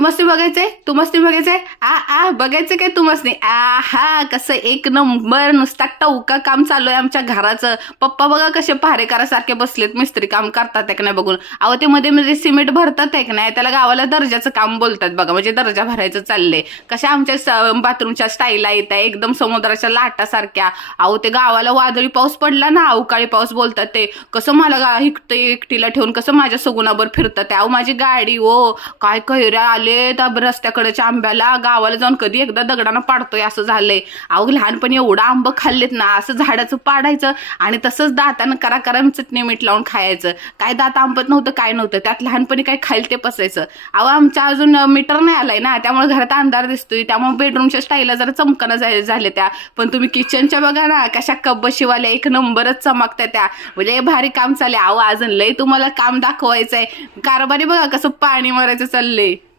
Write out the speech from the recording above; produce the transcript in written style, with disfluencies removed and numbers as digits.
तुम्हाला बघायचंय, तुम्हाला बघायचंय, आ आ बघायचं काय तुम्हाला? आ हा कसं एक नंबर नुसता टवका काम चालू आहे आमच्या घराचं. पप्पा बघा कसे पहारेकरासारखे बसलेत, मिस्त्री काम करतात आहे का नाही बघून. अहो ते मध्ये मध्ये सिमेंट भरतात आहे का नाही, त्याला गावाला दर्जाचं काम बोलतात बघा, म्हणजे दर्जा भरायचं चाललंय. कशा आमच्या बाथरूमच्या स्टाईला येत आहे एकदम समुद्राच्या लाटासारख्या. अहो ते गावाला वादळी पाऊस पडला ना, अवकाळी पाऊस बोलतात ते, कसं मला एकटीला ठेवून कसं माझ्या सगुणावर फिरतात. अहो माझी गाडी हो काय कैऱ्या आले त्या रस्त्याकडच्या आंब्याला, गावाला जाऊन कधी एकदा दगडानं पाडतोय असं झालंय. अहो लहानपणी एवढं आंब खाल्लेत ना, असं झाडाचं पाडायचं आणि तसंच दातानं करा करा चटणी मीठ लावून खायचं. काय दात आंबत नव्हतं काय नव्हतं, त्यात लहानपणी काय खाईल ते पसायचं. अहो आमच्या अजून मीटर नाही आलाय ना, त्यामुळे घरात अंधार दिसतोय, त्यामुळे बेडरूमच्या स्टाईलला जरा चमकणं झाले त्या. पण तुम्ही किचनच्या बघा ना, कशा कब्बशीवाल्या एक नंबरच चमकत्या त्या, म्हणजे भारी काम चालले. अहो अजून लय तुम्हाला काम दाखवायचंय. कारभारी बघा कसं पाणी मारायचं चाललंय.